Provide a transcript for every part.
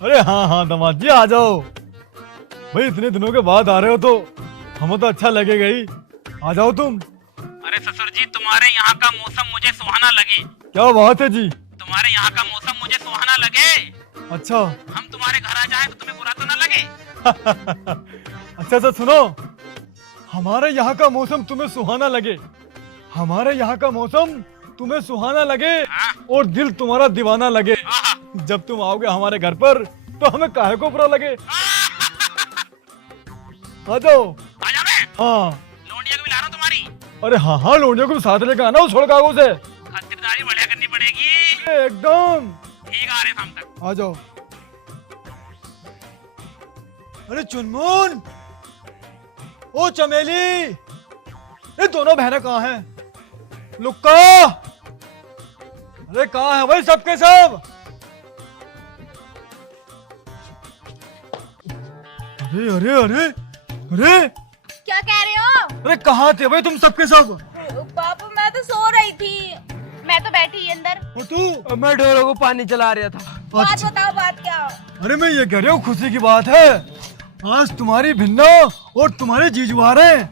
अरे हाँ हाँ दामाद जी आ जाओ भाई, इतने दिनों के बाद आ रहे हो तो हमें तो अच्छा लगेगा ही। आ जाओ तुम। अरे ससुर जी, तुम्हारे यहाँ का मौसम मुझे सुहाना लगे। क्या बात है जी। तुम्हारे यहाँ का मौसम मुझे सुहाना लगे। अच्छा हम तुम्हारे घर आ जाएं तो तुम्हें बुरा तो ना लगे। अच्छा अच्छा सुनो, हमारे यहाँ का मौसम तुम्हें सुहाना लगे, हमारे यहाँ का मौसम तुम्हें सुहाना लगे और दिल तुम्हारा दीवाना लगे। जब तुम आओगे हमारे घर पर तो हमें काहे को बुरा लगे। आ जाओ। आ जा मैं। हाँ लोंडिया को भी ला रहा हूं तुम्हारी। अरे हाँ हाँ, लोनिया को भी साथ लेकर आना उस छोड़ कागों से। खातिरदारी बढ़िया करनी पड़ेगी। एकदम ठीक, आ रहे शाम तक। आ जाओ। अरे चुनमुन, ओ चमेली, ये दोनों बहनें कहाँ हैं? लुक्का, अरे कहाँ है भाई सबके सब? अरे अरे अरे अरे क्या कह रहे हो? अरे कहाँ थे भाई तुम सबके सब? बाबू मैं तो सो रही थी। मैं तो बैठी अंदर। और तू? मैं ढोरों को पानी चला रहा था। बात बताओ, बात क्या? अरे मैं ये कह रही हूँ, खुशी की बात है, आज तुम्हारी भिन्ना और तुम्हारे जीजू आ रहे हैं।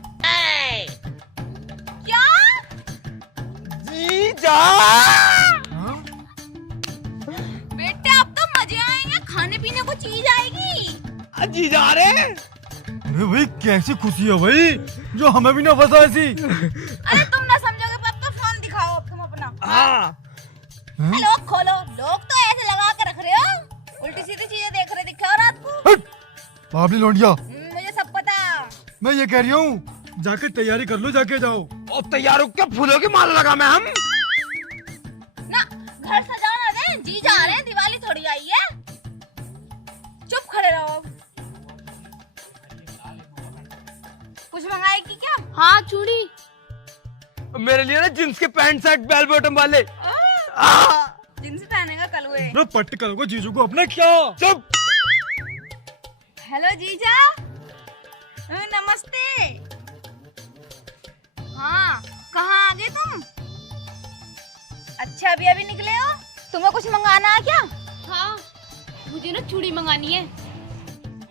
क्या? जीजा। हाँ? बेटे अब तो मजे आएंगे, खाने पीने को चीज आएगी। जीजा आ रहे। अरे भाई कैसी खुशी है भाई, जो हमें भी ना पता ऐसी। अरे तुम ना समझोगे पाप, तो फोन दिखाओ अब तुम अपना। हाँ। लोग खोलो, लोग तो ऐसे लगा के रख रहे हो, उल्टी सीधी चीजें देख रहे दिखे हो रात को। बाबली लौंडिया, मुझे सब पता। मैं ये कह रही हूँ, जाके तैयारी कर लो, जाके जाओ। और तैयार हो क्या? फूलों की माला लगा मैं हम। ना घर सजाना दे, जी जा रहे हैं, दिवाली थोड़ी आई है। चुप खड़े रहो। कुछ मंगाएगी क्या? हाँ चूड़ी। मेरे लिए ना जींस के पैंट शर्ट बेल बॉटम वाले। जींस पहनेगा कल हुए। अरे पट्ट करोगे जीजू को अपने क्या? चुप। हेलो जीजा। नमस्ते। हाँ कहाँ आ गए तुम? अच्छा अभी अभी निकले हो? तुम्हें कुछ मंगाना है क्या? हाँ मुझे ना चूड़ी मंगानी है।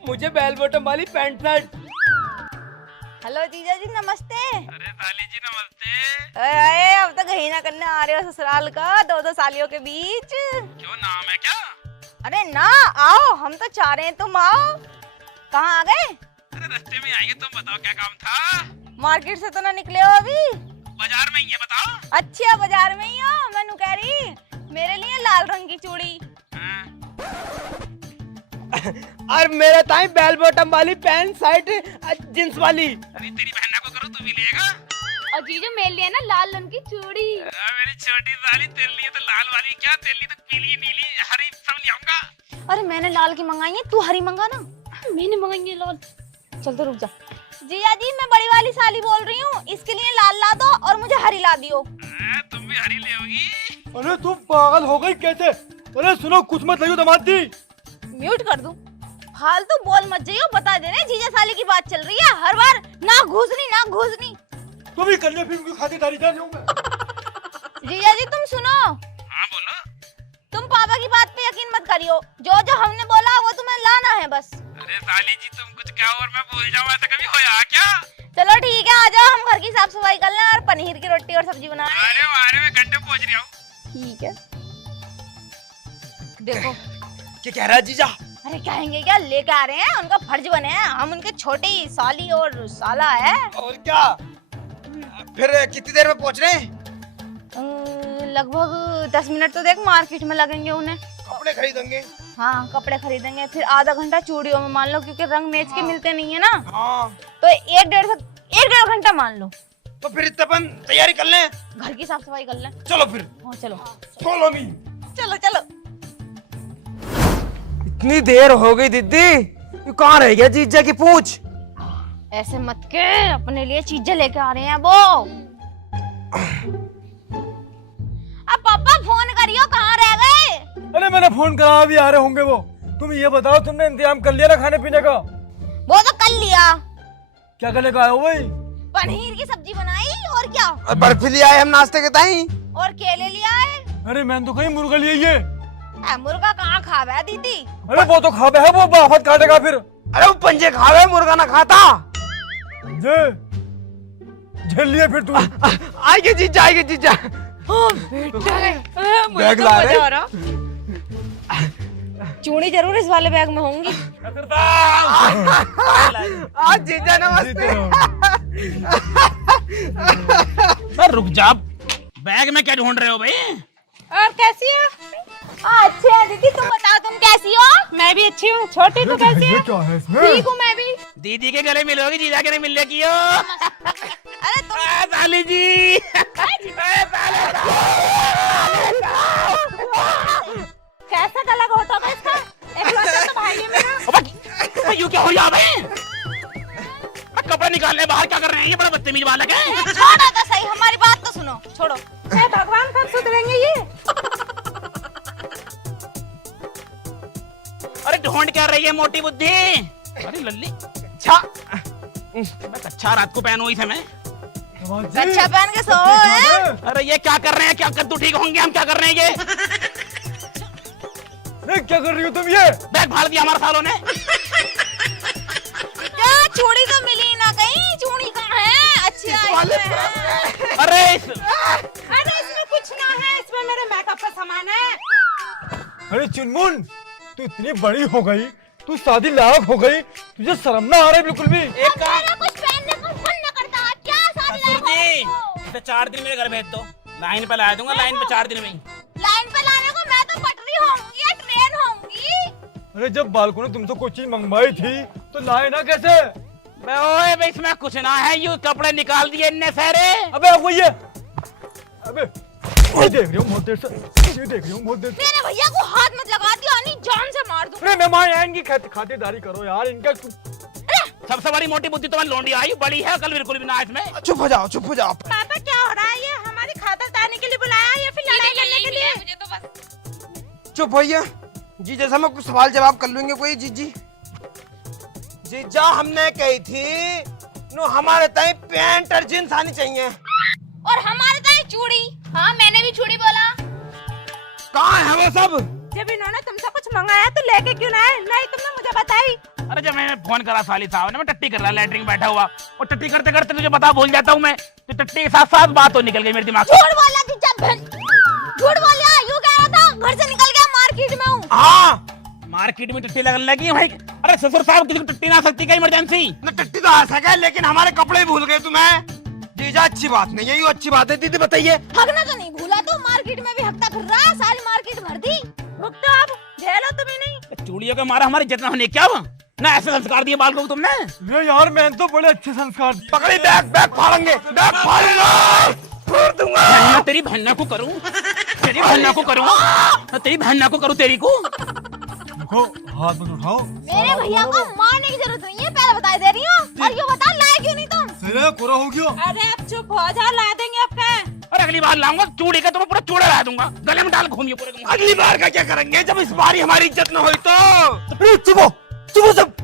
मुझे बेल बॉटम वाली पैंट शर्ट। हेलो जीजा जी नमस्ते। अरे साली जी नमस्ते। अरे अब तक कहीं ना करने आ रहे हो ससुराल का, दो दो सालियों के बीच। क्यों, नाम है क्या? अरे ना आओ, हम तो चाह रहे हैं तुम आओ। कहाँ आ गए? अरे रास्ते में आइए, तुम बताओ क्या काम था? मार्केट से तो ना निकले हो अभी? बाजार में ही है, बताओ। अच्छा बाजार में ही हो। मैं नु कह रही मेरे लिए लाल रंग की चूड़ी। हाँ। और मेरे ताई बेल बॉटम वाली पैंट शर्ट जींस वाली। अरे तेरी बहना को करो, तू भी लेगा? और जीजू मेरे लिए ना लाल रंग की चूड़ी। मेरी छोटी साली, तेरे लिए तो लाल वाली क्या, तेरे लिए तो पीली नीली हरी सब ले आऊंगा। अरे मैंने लाल की मंगाई है, तू हरी मंगा ना। मैंने मंगाई है लाल। चल तो रुक जा। जिया जी मैं बड़ी वाली साली बोल रही हूँ, इसके लिए लाल ला दो और मुझे हरी ला दियो। तुम भी हरी ले होगी। अरे तुम पागल हो गई कैसे? अरे सुनो, कुछ मत लगे दामाद जी। म्यूट कर दूं? फालतू बोल मत जाइयो, बता दे रहे जीजा साली की बात चल रही है, हर बार ना घुसनी ना घुसनी। तुम ही कर ले फिर, उनकी खातिरदारी जान लूं मैं। जीजा जी तुम सुनो, हाँ बोलो। तुम पापा की बात पे यकीन मत करियो, जो जो हमने बोला वो तुम्हें लाना है बस। अरे साली जी तुम कुछ क्या और मैं भूल जाऊँ, ऐसा कभी होया क्या? चलो ठीक है, आ जाओ, हम घर की साफ सफाई कर लें और पनीर की रोटी और सब्जी बना लें। अरे मैं घंटे पहुँच रहा हूँ। ठीक है। देखो क्या कह रहा है जीजा? अरे कहेंगे क्या, लेके आ रहे हैं, उनका फर्ज बने हैं, हम उनके छोटी साली और साला है। और क्या? फिर कितनी देर में पहुंच रहे हैं? लगभग 10 मिनट तो देख मार्केट में लगेंगे उन्हें। कपड़े खरीदेंगे। हाँ कपड़े खरीदेंगे, फिर आधा घंटा चूड़ियों में मान लो, क्योंकि रंग मैच के मिलते नहीं है ना। हाँ। तो एक डेढ़ घंटा मान लो। तो फिर इतना अपन तैयारी कर लें। घर की साफ सफाई कर लें। चलो फिर। हाँ चलो। Follow me. चलो चलो। इतनी देर हो गई दीदी, ये कहाँ रह गया जीजा की पूछ? ऐसे मत के, अपने लिए चीजें लेके आ रहे हैं वो। अब पापा फोन करियो, कहाँ रह गए? अरे मैंने फोन करा, अभी आ रहे होंगे वो। तुम ये बताओ, तुमने इंतजाम कर लिया ना खाने पीने का? वो तो कर लिया। क्या कर लेकर आए हो भाई? पनीर की सब्जी बनाई और क्या। और बर्फी ले आए हम नाश्ते के ताई। और केले लिया है। अरे मैंने तो कहीं मुर्गा लिया ये। मुर्गा कहाँ खावे है दीदी? अरे वो तो खावे है, वो बाफत काटेगा फिर। अरे वो पंजे खावे, मुर्गा ना खाता। जे झेल लिया फिर तू। आएगी जीजा, आएगी जीजा। बैग ला रहे। चूड़ी जरूर इस वाले बैग में होंगी। आज जीजा नमस्ते। सर रुक जा, बैग में क्या ढूंढ रहे हो भाई? और कैसी हो? अच्छी है दीदी, तुम बताओ तुम कैसी हो? मैं भी अच्छी हूँ। छोटी तू कैसी है? क्या है इसमें? ठीक हूँ मैं भी। दीदी के गले मिलोगी, जीजा के नहीं मिलने की हो। अरे तुम साली जी। कैसा गला घोटा होगा इसका? एक तो भाई है मेरा। यू क्या हो रहा है भाई? कपड़े निकालने बाहर क्या कर रहे हैं? ये बड़ा बदतमीज बालक है। छोड़ो तो सही, हमारी बात तो सुनो। छोड़ो। भगवान कब सुधरेंगे ये? अरे ढूंढ क्या रही है मोटी बुद्धि? अरे लल्ली छा मैं कच्चा रात को पहनू ही समय। अच्छा पहन के सो है। अरे ये क्या कर रहे हैं? क्या कद्दू ठीक होंगे? हम क्या कर रहे हैं ये? अरे क्या कर रही हो तुम ये? बैग फाड़ दिया हमारे सालों ने। क्या चूड़ी तो मिली ना कहीं? चूड़ी कहाँ है? अच्छी आई है। अरे अरे इसमें कुछ ना है, इसमें मेरे मेकअप का सामान है। अरे चुनमुन, तू इतनी बड़ी हो गई, तू शादी लायक हो गई, तुझे शर्म ना आ रही बिल्कुल भी? एक काम मेरा कुछ पहनने को मन न करता। क्या शादी लायक हो जी, तुम? तो 4 दिन मेरे घर भेज दो, लाइन पे ला दूंगा। लाइन पे 4 दिन में ही। लाइन पे लाने को मैं तो पटरी होंगी या ट्रेन होंगी। अरे जब बालकों ने तुमसे कोई चीज मंगवाई थी तो लाए ना कैसे? बे ओए बे, इसमें कुछ ना है, यू कपड़े निकाल दिए इनने सारे। अबे अब ये, अबे ये देख रही हूँ बहुत देर से, ये देख रही हूँ बहुत देर से। मेरे भैया को हाथ मत लगा दियो, नहीं जान से मार दूं। अरे मेहमान आएंगी, खातिरदारी करो यार इनका। सबसे बड़ी मोटी बुद्धि तो मैं लोंडी आई, बड़ी है कल बिल्कुल भी ना इसमें। चुप हो जाओ, चुप हो जाओ। पापा क्या हो रहा है? ये हमारी खातिरदारी के लिए बुलाया है या फिर लड़ाई करने के लिए? मुझे तो बस चुप होइए जी, जैसा मैं कुछ सवाल जवाब कर लूंगे कोई। जीजी जीजा हमने कही थी नो हमारे ताई पैंट और जींस आनी चाहिए। और हमारे ताई चूड़ी। हाँ मैंने भी चूड़ी बोला। कहाँ है वो सब? जब इन्होंने तुमसे कुछ मंगाया तो लेके क्यों ना आए? नहीं तुमने मुझे बताई। अरे जब मैंने फोन करा साली साहब ने, मैं टट्टी कर रहा लैटरिन में बैठा हुआ, और टट्टी करते करते तुझे बता भूल जाता हूँ मैं, तो टट्टी के साथ साथ बात तो निकल गई मेरे दिमाग से। झूठ बोला जीजा, झूठ बोला। यूं कह रहा था घर से निकल गया, मार्केट में हूँ। हाँ मार्केट में टट्टी लगने लगी है भाई। अरे ससुर साहब किसी को टट्टी ना आ सकती क्या इमरजेंसी? न टट्टी तो आ सके, लेकिन हमारे कपड़े भूल गए तुम्हें। जीजा अच्छी बात नहीं है, ये अच्छी बात है। दीदी बताइए। हगना तो नहीं भूला तो? मार्केट में भी हकता फिर रहा, सारी मार्केट भर दी। भुगतो अब, झेलो तुम्हें नहीं। चूड़ियों के मारा हमारी इज्जत ना होने क्या हुआ? ना ऐसे संस्कार दिए बाल को तुमने। अरे यार मैंने तो बड़े अच्छे संस्कार दिए। पकड़ी, बैग बैग फाड़ेंगे, बैग फाड़ूंगा, फोड़ दूंगा। मैं तेरी बहना को करूं, तेरी बहना को करूं, तेरी बहना को करूं, तेरी को। देखो हाथ मत उठाओ। मेरे भैया को मारने की जरूरत नहीं है, पहले बता दे रही हूँ। और ये बता लाए क्यों नहीं तुम? तेरे कोरा हो गया। अरे अब चुप हो जा, ला देंगे अब क्या? और अगली बार लाऊंगा चूड़ी का, तुम्हें पूरा चूड़ा ला दूंगा, गले में डाल घूमिए पूरे तुम। अगली बार का क्या करेंगे जब इस बार हमारी इज्जत न हुई तो? अरे चुप हो, चुप हो सब।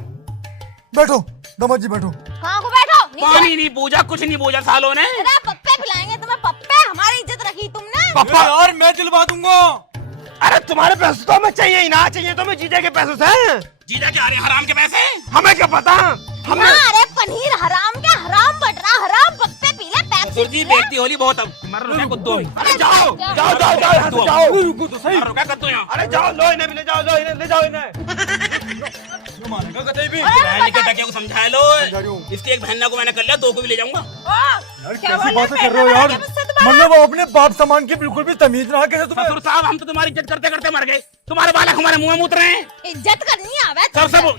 बैठो दामाद जी बैठो। कहाँ को बैठो? पानी नहीं पूजा, कुछ नहीं पूजा सालों ने। अरे पप्पे पिलाएंगे तुम्हें, पप्पे। हमारी इज्जत रखी तुमने। पापा यार मैं दिलवा दूंगा। अरे तुम्हारे पैसे तो हमें चाहिए ही ना, चाहिए तो हमें जीजा के पैसे से। जीजा क्या रहे हराम के पैसे? हमें क्या पता? हमने अरे पनीर हराम क्या? हराम बटरा हराम। पप्पे पी ले, पेप्सी पी जी ले। बेइज्जती होली बहुत अब। मर रुका कुत्तो। अरे जाओ जाओ जाओ जाओ, यहाँ से जाओ। रुको तो सही। रुका कुत्तो यहाँ। अरे जाओ, लो इन्हें भी ले जाओ, लो इन्हें ले जाओ इन्हें। जो मानेगा कतई भी। बहन के टके को समझा लो। समझा रही हूँ। इसकी एक बहन को मैंने कर लिया, 2 को भी ले जाऊंगा। यार कैसी बातें कर रहे हो यार? मतलब वो अपने बाप सामान की बिल्कुल भी तमीज ना है कैसे तुम्हें? ससुर साहब हम तो तुम्हारी इज्जत करते करते मर गए, तुम्हारे बालक हमारे मुंह में उतर रहे हैं। इज्जत करनी आवे सर सब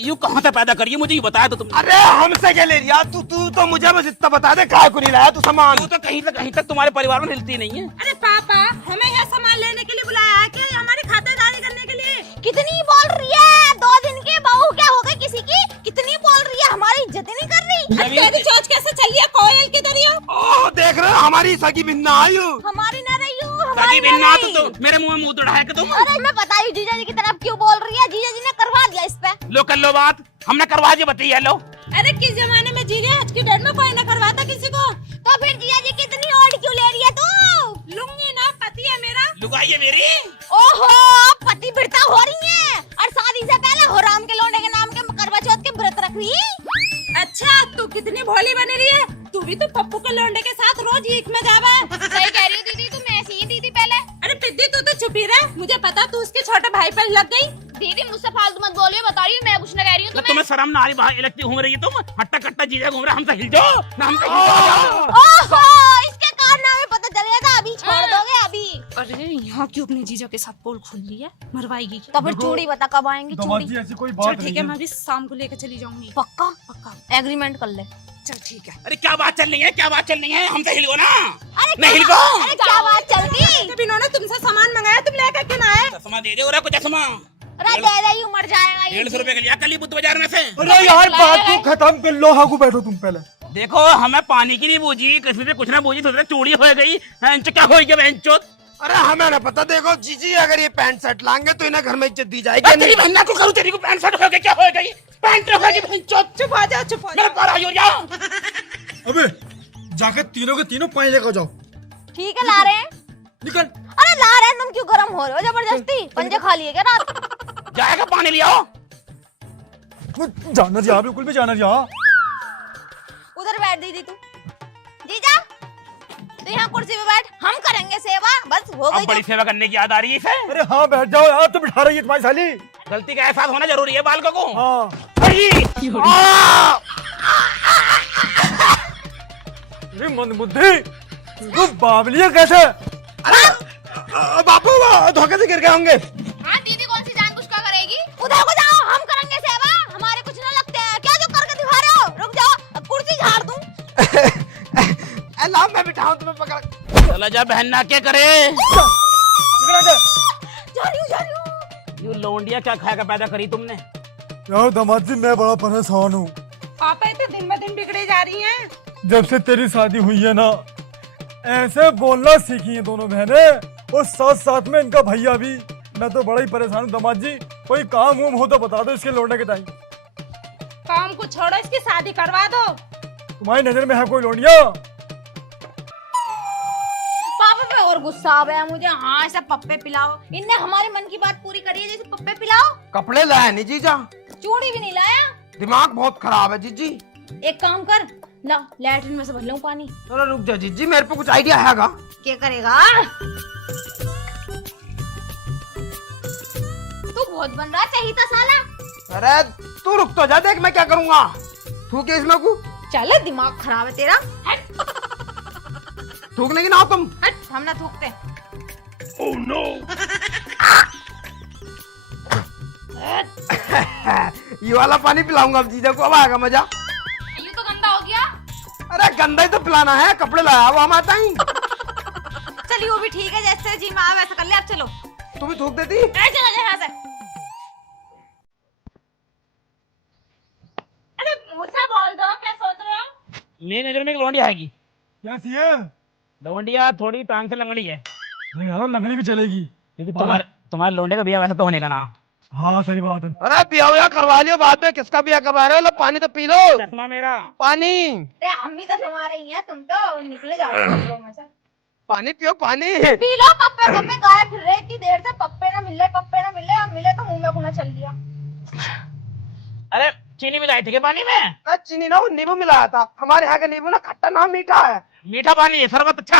यू कहाँ से पैदा करिए, मुझे ये बताया तो तुमने। अरे हमसे क्या ले लिया? तू तू तो मुझे बस इतना बता दे, काय को नहीं लाया तू सामान? तू तो कहीं से कहीं तक तुम्हारे परिवार में हिलती नहीं है। अरे पापा हमें यहाँ सामान लेने के लिए बुलाया है क्या? हमारी खातिरदारी करने के लिए? कितनी बोल रही है? 2 दिन की बहू क्या हो गई किसी की? कितनी बोल रही है? हमारी इज्जत ही नहीं कर रही। तेरी चोंच कैसे चल रही है कोयल की तरह? ओह देख रहे हो, हमारी सगी बिन्ना आयु। हमारी ना रही हूँ, सगी हमारी बिन ना ना रही। तो मेरे मुंह में मुंह उड़ा है कि तुम। अरे मैं बताई जीजा जी की तरफ क्यों बोल रही है? जीजा जी ने करवा दिया इस पे। लो कर लो बात, हमने करवा दी, बताइए लो। अरे किस जमाने में जी रहे? आज की डेट में कोई न करवाता किसी को। तो फिर जीजा जी कितनी ओल्ड क्यों ले रही है तू? लुंगी लुगाई है मेरी। ओहो, पति बिरता हो रही है और शादी से पहले हो राम के लौंडे के नाम के करवा चौथ के व्रत रख रही है। अच्छा, तू कितनी भोली बनी रही है। तू भी तो पप्पू के लौंडे के साथ रोज ईख में जावे। सही कह रही हो दीदी, तुम ऐसी ही थी पहले। अरे पिद्दी, तू तो चुप ही रह। मुझे पता तू उसके छोटे भाई पर लग गई। दीदी मुझसे फालतू मत बोलियो, बता रही हूँ मैं, कुछ न कह रही हूँ तुम्हें शर्म ना आ रही? बाहर इलेक्ट्रिक घूम रही है तुम, हट्टा कट्टा जीजा घूम रहे, हमसे हिल जाओ ना, हमसे हिल जाओ। ओहो, इसके कारनामे पता चलेगा, अभी छोड़ दोगे अभी। अरे यहाँ क्यों अपने जीजा के साथ पोल खोल ली है, मरवाएगी क्या? तो फिर चूड़ी बता कब आएंगी? दामाद चूड़ी जी ऐसी कोई चल बात ठीक नहीं है, है। मैं भी शाम को लेकर चली जाऊंगी। पक्का पक्का। एग्रीमेंट कर ले। चल ठीक है। अरे क्या बात चल रही है, क्या बात चल रही है? हमसे हिल गो ना। अरे नहीं हिल गो। अरे क्या बात चल गई? जब इन्होंने तुमसे सामान मंगाया, तुम लेकर क्यों ना आए? चश्मा दे दे और कुछ चश्मा अरे दे दे, यूं मर जाएगा ये। 150 रुपए के लिया कल ही बुद्ध बाजार में से। अरे यार बात को खत्म कर लो, हाँ को बैठो तुम पहले। देखो हमें पानी की नहीं बूझी, किसी से कुछ ना बूझी, तो चूड़ी हो गई। क्या हो गया बहनचोद? अरे हमें ना पता। देखो जीजी, अगर ये पैंट शर्ट लाएंगे तो इन्हें घर में इज्जत दी जाएगी। तेरी बहना को करूँ, तेरी को पैंट शर्ट हो गई, क्या हो गई? पैंट हो गई बहनचोद। चुप आ जाओ, चुप आ मेरे जाओ। पार आई हो जाओ। अबे जाकर तीनों के तीनों पानी लेकर जाओ। ठीक है, ला रहे हैं। निकल। अरे ला रहे हैं, तुम क्यों गरम हो रहे हो जबरदस्ती? पंजे खा लिए क्या रात? जाएगा पानी ले आओ। जाना जा, बिल्कुल भी जाना जा। उधर बैठ दीदी तू। जीजा, तो यहाँ कुर्सी पे बैठ, हम करेंगे सेवा। बस हो अब गई। बड़ी सेवा करने की याद आ रही है इसे। अरे हाँ बैठ जाओ यार, तो बिठा रही है तुम्हारी साली। गलती का एहसास होना जरूरी है बालकों को। हाँ अरे मंदबुद्धि, तू बावली है कैसे? बापू वो धोखे से गिर गए होंगे। हाँ दीदी कौन सी जान कुछ क्या करेगी? उधर को जाओ, हम करेंगे सेवा। हमारे कुछ ना लगते हैं क्या जो करके दिखा रहे हो? रुक जाओ, अब कुर्सी झाड़ दूं। लाओ मैं बिठाऊं तुम्हें पकड़। चला जा बहन, क्या करे? जा रही हूँ। यू लौंडिया क्या खाया पैदा करी तुमने? यार दामाद जी, मैं बड़ा परेशान हूँ। पापा तो दिन ब दिन बिगड़े जा रही हैं। जब से तेरी शादी हुई है ना, ऐसे बोलना सीखी है दोनों बहनें, और साथ साथ में इनका भैया भी। मैं तो बड़ा ही परेशान हूँ दामाद जी, कोई काम वाम हो तो बता दो इसके लौटने के टाइम। काम को छोड़ो, इसकी शादी करवा दो। तुम्हारी नजर में है कोई लौंडिया? पापा पे और गुस्सा आ गया मुझे। हाँ, ऐसा पप्पे पिलाओ। इनने हमारे मन की बात पूरी करी है, जैसे पप्पे पिलाओ। कपड़े लाए नहीं जीजा, चूड़ी भी नहीं लाया। दिमाग बहुत खराब है जीजी। एक काम कर, ला लैट्रिन में से भर लूं पानी। थोड़ा रुक जा जीजी, मेरे पे कुछ आइडिया हैगा। क्या करेगा? तू बहुत बन रहा चाहिए था साला। अरे तू रुक तो जा, देख मैं क्या करूंगा। थूके इसमें को। चल, दिमाग खराब है तेरा। हट थूकने की ना तुम। हट, हम ना थूकते। Oh no. ये वाला पानी पिलाऊंगा अब जीजा को, अब आएगा मजा। ये तो गंदा हो गया। अरे गंदा ही तो पिलाना है, कपड़े लाया वो हम आता ही। चलिए वो भी ठीक है, जैसे जी माँ वैसा कर ले। अब चलो, तू भी थूक देती। चला जा यहाँ से। अरे मुझसे बोल दो, क्या सोच रहे हो? मेरी नजर में एक लौंडिया आएगी। क्या सी है? लौंडिया थोड़ी टांग से लंगड़ी है। अरे यार लंगड़ी भी चलेगी। तुम्हारे लौंडे का बिया वैसा तो होने का ना। हाँ सही बात है। अरे बिया करवा लियो बाद में, किसका बिया करवा रहे हो? लो पानी तो पी लो। चश्मा मेरा। पानी अरे अम्मी तो तुम्हारे ही हैं, तुम तो निकले जाओ घरों में से। पानी पियो पानी। P low. पप्पे पप्पे गायब फिर रहे, इतनी देर से पप्पे ना मिले, पप्पे ना मिले। अब मिले तो मुंह में घुना चल दिया। अरे चीनी मिलाई थी क्या पानी में? अरे चीनी ना, वो नींबू मिलाया था। हमारे यहाँ का नींबू ना खट्टा ना मीठा है। मीठा पानी है, शरबत अच्छा।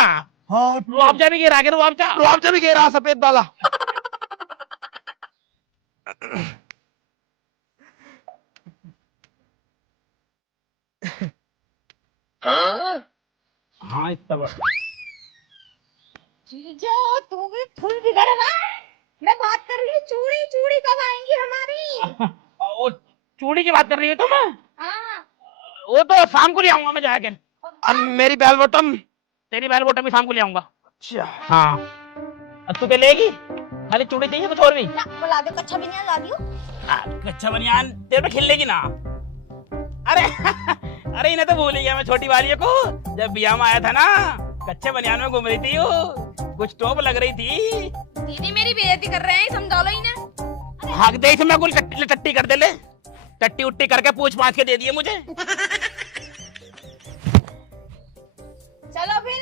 हाँ रुआबजा भी गिरा के, रुआबजा। रुआबजा भी गिर रहा सफेद वाला। हाँ इतना बड़ा। जीजा तू भी फुल बिगड़ रहा है। मैं बात कर रही हूँ चूड़ी, चूड़ी कब आएंगी हमारी? वो चूड़ी की बात कर रही है तुम? हाँ। वो तो शाम को ले आऊंगा मैं जाके। अब मेरी बेल बॉटम। तेरी बैल बोटा भी शाम को ले आऊंगा। अच्छा हाँ। अब तू क्या लेगी? खाली चूड़ी चाहिए कुछ और भी? ना बुला दो, कच्चा बिनिया ला दियो। कच्चा बनियान तेरे पे खिलेगी ना। अरे अरे इन्हें तो भूल ही गया मैं, छोटी वाली को जब बिया में आया था ना, कच्चे बनियान में घूम रही थी वो, कुछ टॉप लग रही थी। दीदी मेरी बेइज्जती कर रहे हैं, समझा लो इन्हें। भाग दे इसे, मैं कुछ टट्टी कर दे ले। टट्टी उट्टी करके पूछ पाछ के दे दिए मुझे। चलो फिर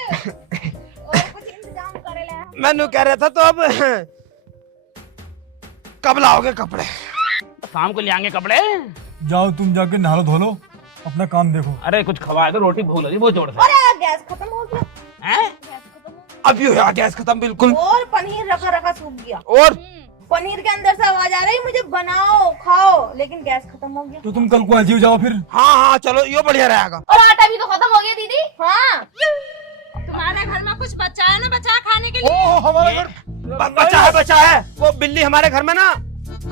और कुछ इंतजाम करे ले। मैंने कह रहा था तो अब कब लाओगे कपड़े? शाम को ले आएंगे कपड़े। जाओ तुम जाके नहा धो लो, अपना काम देखो। अरे कुछ खवाए तो रोटी भूल रही बहुत जोर से। अरे गैस खत्म हो गया, हैं? गैस खत्म हो गया। अभी हो गैस खत्म बिल्कुल। और पनीर रखा रखा सूख गया, और पनीर के अंदर से आवाज आ रही मुझे बनाओ खाओ, लेकिन गैस खत्म हो गया। तो तुम कल को आ जाओ फिर। हाँ हाँ चलो ये बढ़िया रहेगा। और आटा भी तो खत्म हो गया दीदी। हाँ तुम्हारे घर में कुछ बचा है ना, बचा खाने के लिए? ओ हमारा घर बचा है वो बिल्ली हमारे घर में ना।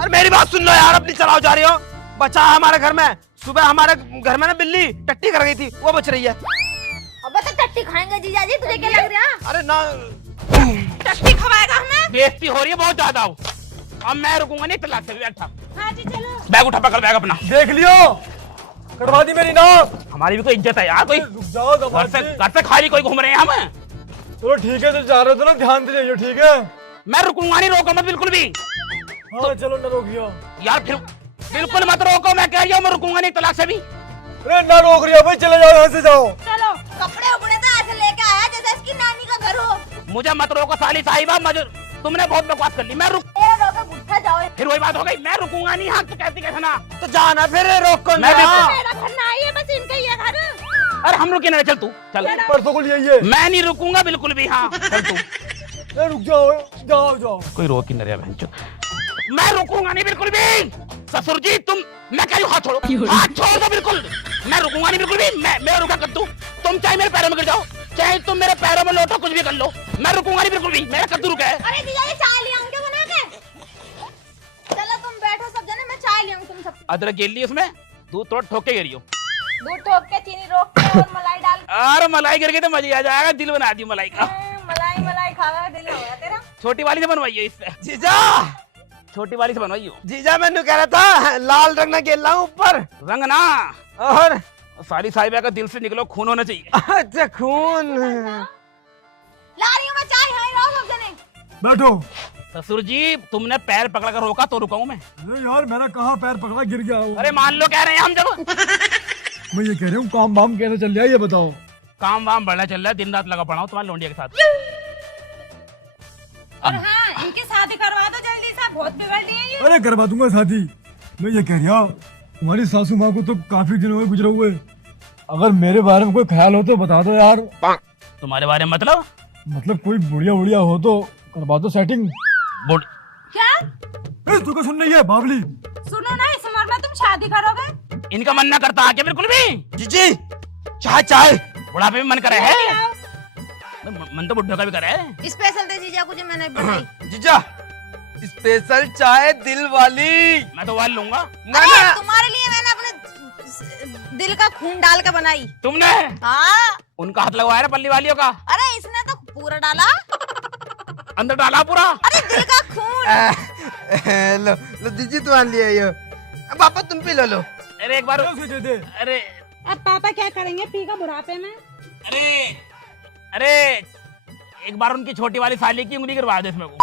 अरे मेरी बात सुन लो यार, अपनी चलाओ जा रही हो। बचा है हमारे घर में, सुबह हमारे घर में ना बिल्ली टट्टी कर गई थी, वो बच रही है। अब तो टट्टी खाएंगे जीजा जी, तुझे क्या लग रहा? अरे ना टट्टी खवाएगा हमें? बेइज्जती हो रही है बहुत ज्यादा। अब मैं रुकूंगा नहीं, तलाक से बैग उठा। हाँ जी चलो। बैग उठा, पकड़ बैग अपना। देख लियो, कटवा दी मेरी नाक। हमारी भी कोई इज्जत है यार। कोई रुक जाओ घर से खाली कोई घूम रहे हैं हम। चलो ठीक है, तो जा रहे हो तो ना ध्यान से जाइए, ठीक है? मैं रुकूंगा नहीं, रोको मत बिल्कुल भी हाँ चलो न रोकियो। यार। फिर बिल्कुल मत रोको, मैं कह रही हूँ मैं रुकूंगा नहीं तलाक से भी। अरे ना रोक रही हो भाई, चले जाओ यहाँ से, जाओ। चलो कपड़े उपड़े तो ऐसे लेके आया जैसे इसकी नानी का घर हो। मुझे मत रोको साली साहिबा, मुझे तुमने बहुत बकवास कर ली। मैं रुक, उठा जाओ। फिर वही बात हो गई, मैं रुकूंगा नहीं। हाँ तो कहती कैसे ना। तो जाना फिर, रोक कौन मैं भी- रहा? मेरा घर ना आई है, बस इनका ही है घर। अरे हम रुके ना, चल तू चल। परसों को लिए मैं नहीं रुकूंगा बिल्कुल भी। हाँ चल तू। रुक जाओ, जाओ जाओ। कोई रोक ही नहीं रहा बहन। मैं रुकूंगा नहीं बिल्कुल भी। ससुर जी तुम, मैं कह रही हूँ हाथ छोड़ो, हाथ छोड़ दो बिल्कुल। मैं रुकूंगा नहीं बिल्कुल भी। मैं रुका कर दूं, तुम चाहे मेरे पैरों में गिर जाओ, चाहे तुम मेरे पैरों में लौटो, कुछ भी कर लो, मैं रुकूंगा नहीं बिल्कुल भी। मेरा कद्दू रुका है। अरे जीजा जी चाय ले आऊं क्या बना के? चलो तुम बैठो सब जने, मैं चाय ले आऊं तुम सब। अदरक गिर ली उसमें, दूध थोड़ा ठोक के गिरी हो। दूध ठोक के, चीनी रोक के और मलाई डाल के। अरे मलाई गिर गई तो मजा आ जाएगा, दिल बना दी मलाई का। मलाई मलाई खावा दिल हो गया तेरा। छोटी वाली से बनवाइए इससे, जीजा छोटी वाली से बनवाइए। जीजा मैंने कह रहा था लाल रंग ना खेलना ऊपर। रंग ना, और साली साहिबा का दिल से निकलो, खून होना चाहिए। अच्छा खून। ला रही हूं मैं चाय, हाय रहो सब जने। बैठो। ससुर जी तुमने पैर पकड़ कर रोका तो रुका हूं मैं। अरे यार मैंने कहा पैर पकड़ा, गिर गया वो। अरे मान लो कह रहे हैं हम जब। मैं ये कह रही हूँ काम वाम कैसे चल रहा है ये बताओ। काम वाम बढ़ा चल रहा है, दिन रात लगा पड़ा हूँ तुम्हारे लौंडिया के साथ। और हाँ इनकी शादी करवा दो जल्दी से, बहुत बिगड़ रही है ये। अरे करवा दूंगा शादी। मैं ये कह रहा, तुम्हारी सासू माँ को तो काफी दिन हुए गुजरे हुए, अगर मेरे बारे में कोई ख्याल हो तो बता दो यार। तुम्हारे बारे में मतलब कोई बुढ़िया उड़िया हो तो करवा दो सेटिंग। क्या तू क्या सुन रही है बावली? सुनो ना, इस उम्र में तुम शादी करोगे? इनका मन ना करता क्या बिल्कुल भी? जीजी चाय चाय। बुढ़ापे में मन करे है, मन तो बुढ़े का भी करे है। स्पेशल दे जीजा कुछ मैंने बनाई। जीजा स्पेशल चाय दिल वाली। मैं तो वाल लूंगा। ना अरे ना तुम्हारे लिए मैंने अपने दिल का खून डाल के बनाई। तुमने हाँ उनका हाथ लगवाया ना पल्ली वालियों का, अरे इसने तो पूरा डाला। अंदर डाला पूरा। अरे दिल का खून। लो लो जीजी तो आन लिया ये। पापा तुम पी लो लो। अरे एक बार, दे दे। अरे अब पापा क्या करेंगे पी का बुढ़ापे में? अरे अरे एक बार उनकी छोटी वाली साली की उंगली गिरवा दे इसमें को।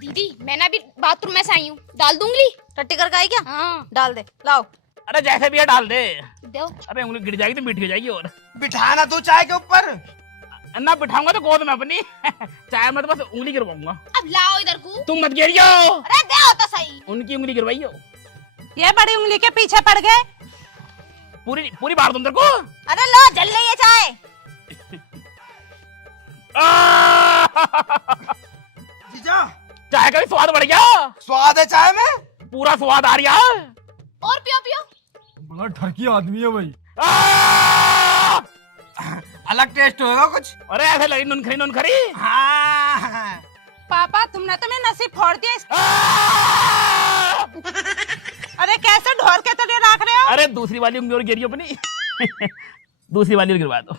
दीदी मैं ना अभी बाथरूम में से आई हूँ, डाल दूंगी। टट्टी करके आई क्या? हाँ डाल दे, लाओ। अरे जैसे भी है डाल दे। दो। अरे उंगली गिर जाएगी तो मीठी हो जाएगी। और बिठाना तू चाय के ऊपर। ना बिठाऊंगा तो गोद में अपनी। चाय में तो बस उंगली गिरवाऊंगा। अब लाओ इधर को। तुम मत गिरियो, अरे दे तो सही। उनकी उंगली गिरवाइयो। ये बड़ी उंगली के पीछे पड़ गए। पूरी पूरी बार तुम को। अरे लो जल रही है चाय। जीजा चाय का भी स्वाद बढ़ गया, स्वाद है चाय में, पूरा स्वाद आ रहा है। और पियो पियो। बड़ा ठरकी आदमी है भाई। अलग टेस्ट होगा कुछ। अरे ऐसे लगी नुनखरी नुनखरी। हाँ पापा तुमने तो मेरा नसीब फोड़ दिया। अरे कैसे ढोर के तले रख रहे हो? अरे दूसरी वाली उंगली और गिरी अपनी। दूसरी वाली और गिरवा दो।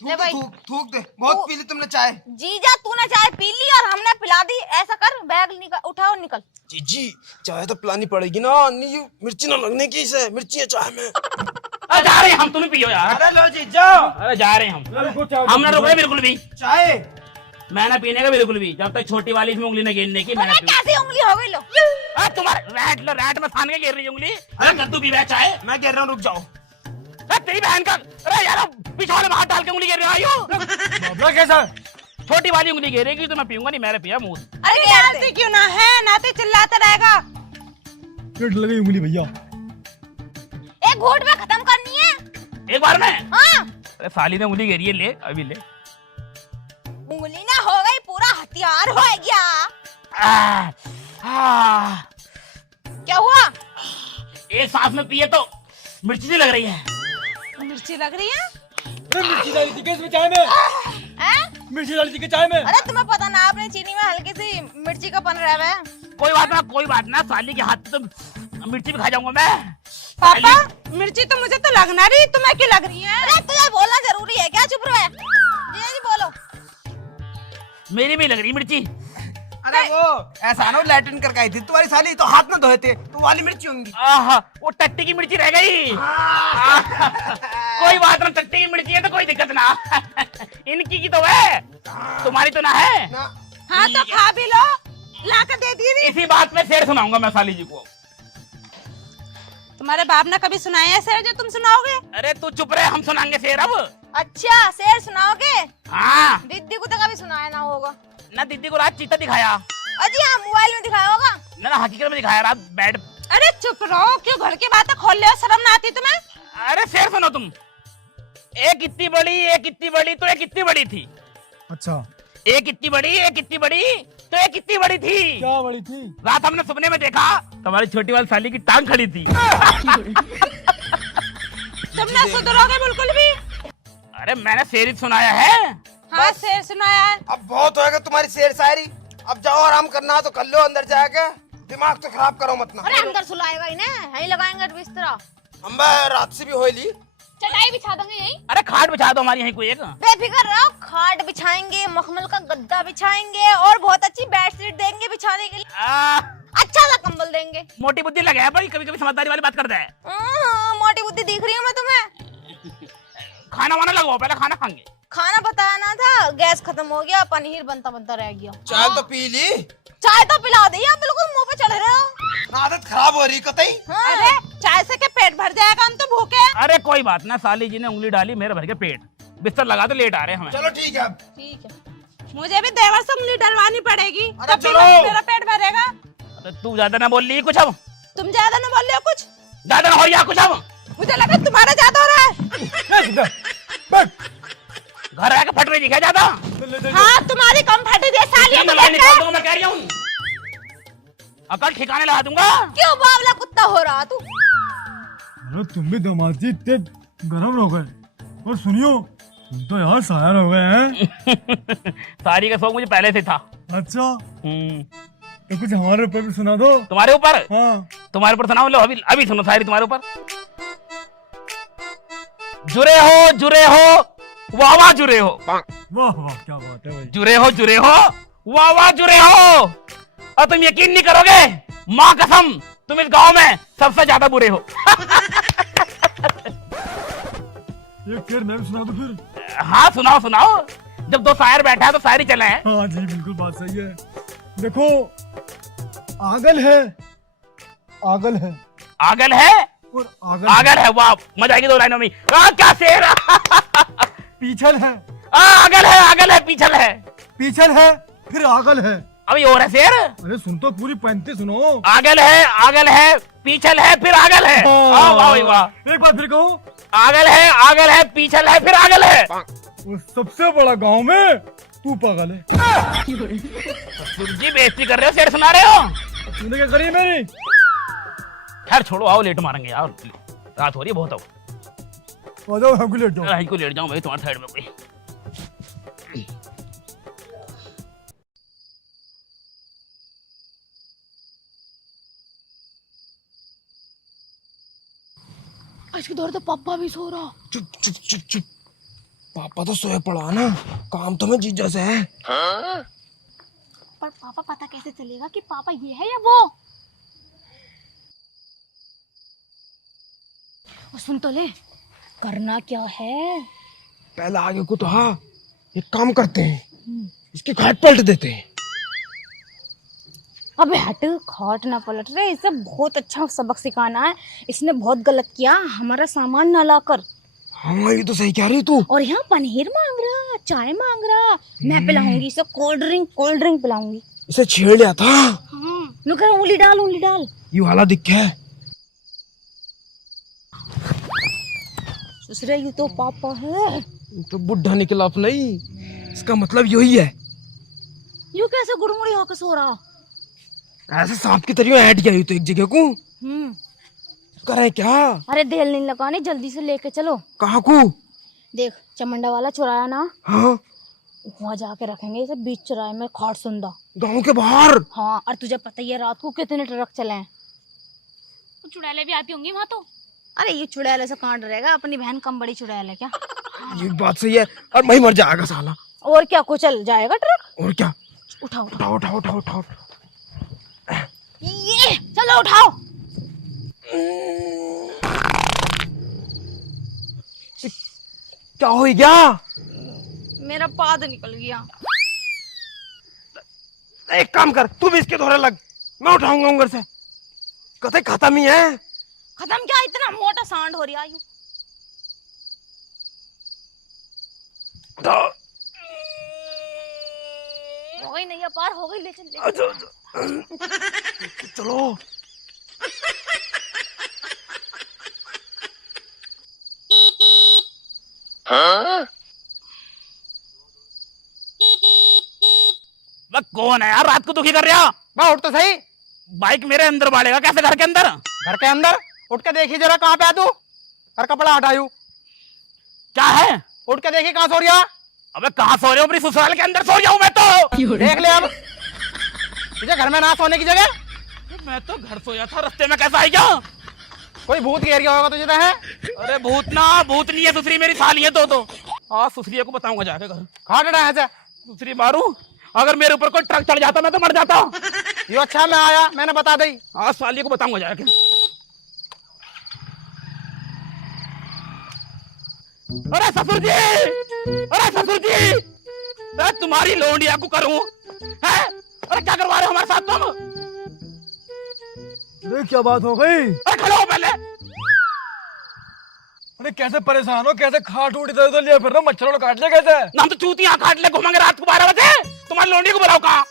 ले भाई। थूक थूक दे, बहुत पी ली तुमने चाय। जीजा तूने चाय पी ली और हमने पिला दी। ऐसा कर बैग निकल, उठाओ निकल। जीजी चाय तो पिलानी पड़ेगी ना, नहीं मिर्ची ना लगने की से। मिर्ची है चाय में। अरे जा रहे हैं हम, तुम्हें पियो यार। अरे लो जीजा अरे जा रहे हैं हम ना रुके बिल्कुल भी। चाय। मैं ना पीने का बिल्कुल भी, जब तक छोटी वाली इसमें उंगली न गिरने की। मैंने कैसी उंगली हो गई? लो तुम्हारे रैट में थान के गिर रही उंगली। अरे कद्दू पी चाय। मैं कह रहा हूँ रुक जाओ। तेरी बहन का, अरे यार पीछे वाले में हाथ डाल के उंगली गिर रही हो। बाबला कैसा? छोटी वाली उंगली घेरेगी तो मैं पीऊंगा नहीं, मेरे पिया मुंह। अरे नाते क्यों ना है, नाते चिल्लाता रहेगा। पेट लगी उंगली भैया। एक घूंट में खत्म करनी है। एक बार में? हाँ। अरे साली ने उंगली घेरी है, ले अभी ले। उंगली ना हो गई, पूरा हथियार हो गया। क्या हुआ? एक सांस में पिए तो मिर्ची सी लग रही है। मिर्ची लग रही है? अरे मिर्ची डाली थी क्या इसमें चाय में? मिर्ची डाली थी क्या चाय में? अरे तुम्हें पता ना, आपने चीनी में हल्की सी मिर्ची का पन रहा है। कोई बात ना, साली के हाथ तो मिर्ची भी खा जाऊंगा मैं। पापा मिर्ची तो मुझे तो लगना रही, तुम्हें क्या लग रही है? अरे तुझे बोलना जरूरी है क्या? चुप रहे। जी बोलो। मेरी भी लग रही मिर्ची। अरे वो ऐसा ना, लैट्रिन करके आई थी तुम्हारी साली, तो हाथ में धोए थे तो वाली मिर्ची होंगी। आहा, वो टट्टी की मिर्ची रह गई। कोई बात ना, टट्टी की मिर्ची है तो कोई दिक्कत ना। इनकी की तो है, तुम्हारी तो ना है। हाँ तो खा भी लो, ला कर दे दी। इसी बात में शेर सुनाऊंगा मैं साली जी को। तुम्हारे बाप ने कभी सुनाया है शेर जो तुम सुनाओगे? अरे तू चुप रहे, हम सुनाएंगे शेर अब। अच्छा शेर सुनाओगे? हाँ। दीदी को तो कभी सुनाया ना होगा। ना दीदी को रात चीता दिखाया। अजी हाँ, मोबाइल में दिखाया होगा। ना हकीकत में दिखाया रात बेड। अरे चुप रहो, क्यों घर की बातें खोल ले हो? शर्म ना आती तुम्हें? अरे शेर सुनो तुम। एक इतनी बड़ी, एक इतनी बड़ी, तो एक इतनी बड़ी थी। अच्छा एक इतनी बड़ी, एक इतनी बड़ी, तो एक इतनी बड़ी थी। क्या बड़ी थी? रात हमने सपने में देखा तुम्हारी छोटी वाली साली की टांग खड़ी थी। तुमने सुधरोगे बिल्कुल भी? अरे मैंने शेर ही सुनाया है। हाँ शेर सुनाया है। अब बहुत होएगा तुम्हारी शेर शायरी, अब जाओ आराम करना है तो कर लो, अंदर जाके दिमाग तो खराब करो मत ना। अरे अंदर सुलाएगा इन्हें, यहीं लगाएंगे बिस्तरा। हम रात से भी हो ली। चटाई बिछा देंगे यहीं। अरे खाट बिछा दो हमारी यहीं कोई एक। बेफिक्र रहो, खाट बिछाएंगे, मखमल का गद्दा बिछाएंगे और बहुत अच्छी बेडशीट देंगे बिछाने के लिए। अच्छा सा कंबल देंगे। मोटी बुद्धि लगे है भाई, कभी कभी समझदारी वाली बात करता है। मोटी बुद्धि दिख रही हूँ मैं तुम्हें। खाना वाना लगवाओ, पहले खाना खाएंगे। खाना बताया ना था, गैस खत्म हो गया, पनीर बनता बनता रह गया। चाय तो पी ली। चाय तो पिला दी, आप बिल्कुल मुंह पे चढ़ रहे हो। आदत खराब हो रही कतई। अरे चाय से क्या पेट भर जाएगा? हम तो भूखे हैं। अरे कोई बात ना, साली जी ने उंगली डाली मेरे भर के पेट, बिस्तर लगा तो लेट आ रहे हैं हमें। चलो ठीक है अब। ठीक है, मुझे भी देवर से उंगली डलवानी पड़ेगी। अरे तब चलो। मेरा पेट भरेगा। अरे तू ज्यादा ना बोल रही कुछ अब। तुम ज्यादा न बोल रहे हो कुछ। ज्यादा ना हो या कुछ अब। मुझे लगा तुम्हारा ज्यादा हो रहा है। घर आके फट रही थी क्या ज्यादा? हाँ तुम्हारी कम फटी दे सालियों को मैं देख के। मैं कह रही हूँ, अकल ठिकाने लगा दूंगा। क्यों बावला कुत्ता हो रहा तू? अरे तुम भी दामाद जी इतने गर्म हो गए। और सुनियो, तुम तो यार शायर हो गए हैं। सारी का शौक मुझे पहले से था। अच्छा तो कुछ हमारे ऊपर भी सुना दो। तुम्हारे ऊपर? हाँ तुम्हारे ऊपर सुनाओ, लो अभी अभी सुनो शायरी तुम्हारे ऊपर। जुरे हो वाह वाह जुरे हो। वाह वाह क्या बात है भाई। जुरे हो वाह वाह जुरे हो। और तुम यकीन नहीं करोगे, माँ कसम तुम इस गांव में सबसे ज्यादा बुरे हो। एक फिर मैं भी सुना दो फिर। हाँ सुनाओ, जब दो शायर बैठा है तो शायरी चले हैं। हाँ जी बिल्कुल बात सही है। देखो, आगल है और आगल है, वाह मजा आएगी दो लाइनों में। क्या शेर। पीछल है, आगल है पीछल है फिर आगल है। अभी और है शेर। अरे सुन तो पूरी पंक्ति सुनो। आगल है पीछल है फिर आगल है। वाह। एक बार फिर कहो। आगल है पीछल है फिर आगल है। वो सबसे बड़ा गांव में तू पागल है। जी बेइज्जती कर रहे हो, शेर सुना रहे हो। तूने क्या करी मेरी? खैर छोड़ो, आओ लेट मारेंगे यार, रात हो रही है बहुत। आ जाओ, हमको लेट जाओ। को लेट जाऊं भाई तुम्हारे साइड में कोई। आज के दौर तो पापा भी सो रहा। चुप। पापा तो सोए पड़ा ना, काम तो मैं जीजा से है। पर पापा पता कैसे चलेगा कि पापा ये है या वो? और सुन तो ले, करना क्या है? पहले आगे को तो हाँ, एक काम करते हैं, इसके घाट पलट देते हैं। अबे हट, खाट ना पलट रहे, इसे बहुत अच्छा सबक सिखाना है। इसने बहुत गलत किया हमारा सामान ना लाकर। हाँ ये तो सही कह रही तू। और यहाँ पनीर मांग रहा, चाय मांग रहा। मैं पिलाऊंगी इसे कोल्ड ड्रिंक पिलाऊंगी। इसे छेड़ लिया था। नुकर उंगली डाल। ये वाला दिख है। ससुरे ये तो पापा है। तो बुढ़ा निकला अपना ही। इसका मतलब यही है। यू कैसे गुड़मुड़ी होकर सो रहा? ऐसे सांप की तरह ऐट गया तो एक जगह को। करे क्या? अरे देर नहीं लगाने, जल्दी से लेके चलो। कहाँ को? देख चमंडा वाला चुराया ना, हाँ वहाँ जाके रखेंगे इसे बीच चौराहे में खाट सुंदा। गाँव के बाहर। हाँ और तुझे पता ही है रात को कितने ट्रक चले हैं। चुड़ैले भी आती होंगी वहाँ तो। अरे ये चुड़ैल से कहाँ डरेगा, अपनी बहन कम बड़ी चुड़ैल है क्या? ये बात सही है। और मैं मर जाएगा साला। और क्या कुचल जाएगा ट्रक। और क्या? उठाओ उठाओ। ये चलो उठाओ। क्या हो गया? मेरा पाद निकल गया। एक काम कर, तू भी इसके दोहरे लग, मैं उठाऊंगा उंगर से। कथे खत्म ही है। खत्म क्या, इतना मोटा सांड हो रहा है। हो गई नहीं पार, हो गई। ले चल। चलो। वह कौन है यार रात को दुखी कर रहा? बा उठ तो सही। बाइक मेरे अंदर बालेगा कैसे घर के अंदर? घर के अंदर उठ के देखी जरा, कहाँ पे है तू? घर कपड़ा हटायू। क्या है? उठ के देखी कहाँ सो रहा? अबे कहाँ सो रहे हो? अपनी ससुराल के अंदर सो जाऊं मैं तो। देख ले अब, तुझे घर में ना सोने की जगह। मैं तो घर सोया था, रास्ते में कैसा आई क्या? कोई भूत घेर गया होगा तुझे तो है। अरे भूत नहीं है, दूसरी मेरी साली है तो। आज सुसरिया को बताऊंगा जाके घर। खा डरा है। दूसरी मारू, अगर मेरे ऊपर कोई ट्रक चढ़ जाता मैं तो मर जाता। ये अच्छा मैं आया, मैंने बता दी। आज साली को बताऊंगा जाके। अरे ससुर जी, मैं तुम्हारी लोंडिया को करूं है? अरे क्या करवा रहे हो हमारे साथ तुम? अरे क्या बात हो गई? अरे खड़े हो पहले। अरे कैसे परेशान हो, कैसे खाट उठ इधर उधर लिए फिर रहे हो, मच्छरों ने काट लिया कैसे? ना हम तो चूतियां काट ले घूमेंगे रात को 12 बजे। तुम्हारी लोंडी को बुलाओ, कहाँ?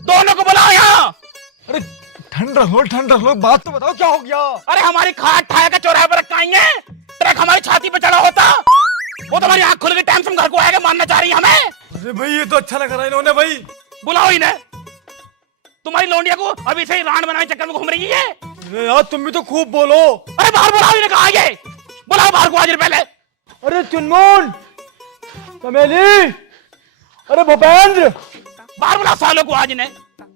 दोनों को बुलाओ यहाँ। अरे ठंड रख लो, बात तो बताओ क्या हो गया? अरे हमारी खाट ठाया के चौराहे पर रखाएंगे, ट्रक हमारी छाती पे चढ़ा होता। वो तुम्हारी आँख खुल गई, टाइम से घर को आएगा, मानना चाह रही है हमें। अरे भाई ये तो अच्छा लग रहा है इन्होंने भाई। बुलाओ इन्हें। तुम्हारी लोंडिया को अभी से ही रांड बनाने चक्कर में घूम रही है। अरे यार तुम भी तो खूब बोलो। अरे बाहर बुलाओ इन्हें, कहाँ गए? बुलाओ बाहर को आज पहले। अरे चुनमुन, चमेली, अरे भूपेंद्र, बाहर बुलाओ सालों को आज इन्हें।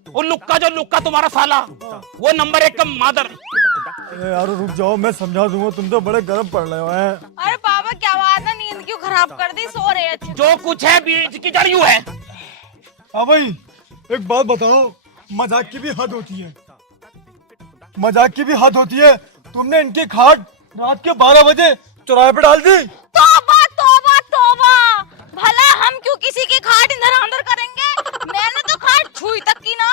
वो लुक्का तुम्हारा साला, वो नंबर 1 का मादर। अरे यार रुक जाओ, मैं समझा दूंगा, तुम तो बड़े गर्म पड़ रहे हो हैं। अरे पापा क्या बात है, नींद क्यों खराब कर दी? सो रहे अच्छे। जो कुछ है बीच की जड़ यूं है। हाँ भाई एक बात बताओ, मजाक की भी हद होती है। तुमने इनकी खाट रात के 12 बजे चौराहे पे डाल दी। तौबा भला हम क्यों किसी की खाट इधर उधर करेंगे? मैंने तो खाट छुई तक की ना।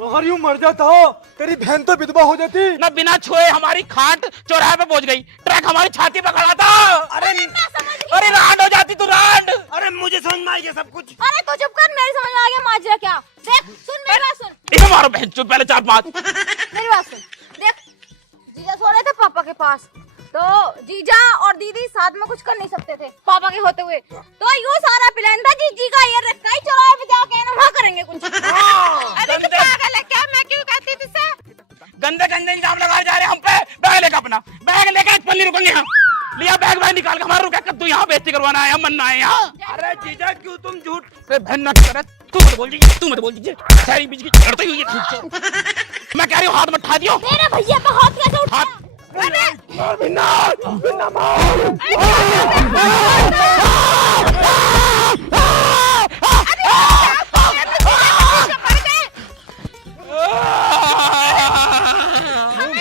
अगर यूं मर जाता तेरी बहन तो विधवा हो जाती ना। बिना छुए हमारी खाट चौराहे पे पहुंच गई, ट्रक हमारी छाती पे खड़ा था। अरे रांड हो जाती तू, रांड। अरे मुझे समझ में आ गया सब कुछ। अरे तो चुप कर, मेरी समझ में आ गया माजरा क्या। देख सुन मेरी बात सुन। इसे मारो बहन चुप, पहले 4-5। मेरी बात सुन। देख जीजा सो रहे थे पापा के पास, तो जीजा और दीदी साथ में कुछ कर नहीं सकते थे पापा के होते हुए। तो यो सारा प्लान था जीजी का, ये रखा ही चौराहे पे जाके ना वहाँ करेंगे कुछ। अरे तू पागल है क्या? मैं क्यों कहती तुझसे? गंदे इल्जाम लगाए जा रहे हैं हम पे। बैग लेकर अपना, बैग लेकर पल्ली रुकेंगे हम। लिया बैग निकाल के, हमारा रुका तू यहाँ बेइज्जती करवाना है, मनना है यहाँ। अरे जीजा क्यों तुम झूठ? अरे बहन ना कर, तू मत बोल दीजिए। सारी बीच की चढ़ती हुई है। मैं कह रही हूँ हाथ मत उठा दियो। मेरे भैया पे हाथ कैसे उठा? हमें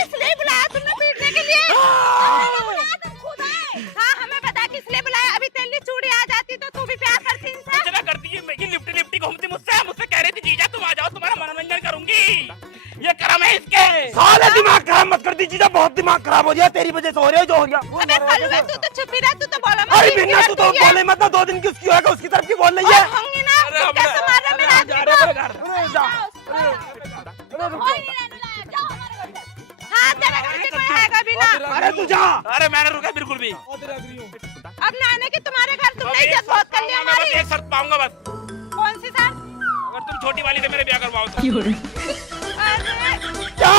इसलिए बुलाया तुमने पीटने के लिए? हाँ हमें बता किस लिए बुलाया। अभी तेरी चूड़ी आ जाती तो तू भी प्यार करती इनसे। इतना करती है, मैं लिपटी घूमती मुझसे कह रही थी जीजा तुम आ जाओ, तुम्हारा मनोरंजन करूंगी। ये करा मैं इसके। साले दिमाग खराब मत कर दी जीजा, बहुत दिमाग खराब हो गया तेरी वजह से हो रहा है जो हो गया। अबे कल्लू तू तो छुपी रह, तू तो बोला मत। अरे बिन्ना तू तो बोले मत ना, 2 दिन की उसकी होगा उसकी तरफ की बोल रही है। होंगी ना तू कैसे मार रहा है मेरा आदमी को? अरे जा कोई नहीं रहने लायक, जाओ हमारे घर से। हाँ तेरे घर से कोई आएगा भी ना। अरे तू जा। अरे मैंने रुका बिल्कुल भी। अब ना आने की तुम्हारे घर, तुमने इज्जत बहुत कर ली मैं बस हमारी। एक शर्त पाऊंगा बस, कौन सी सर? अगर तुम छोटी वाली से मेरे ब्याह करवाओ तो। अरे क्या?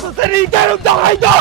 तुझसे नहीं कह रहा हूँ, जा भाई जा।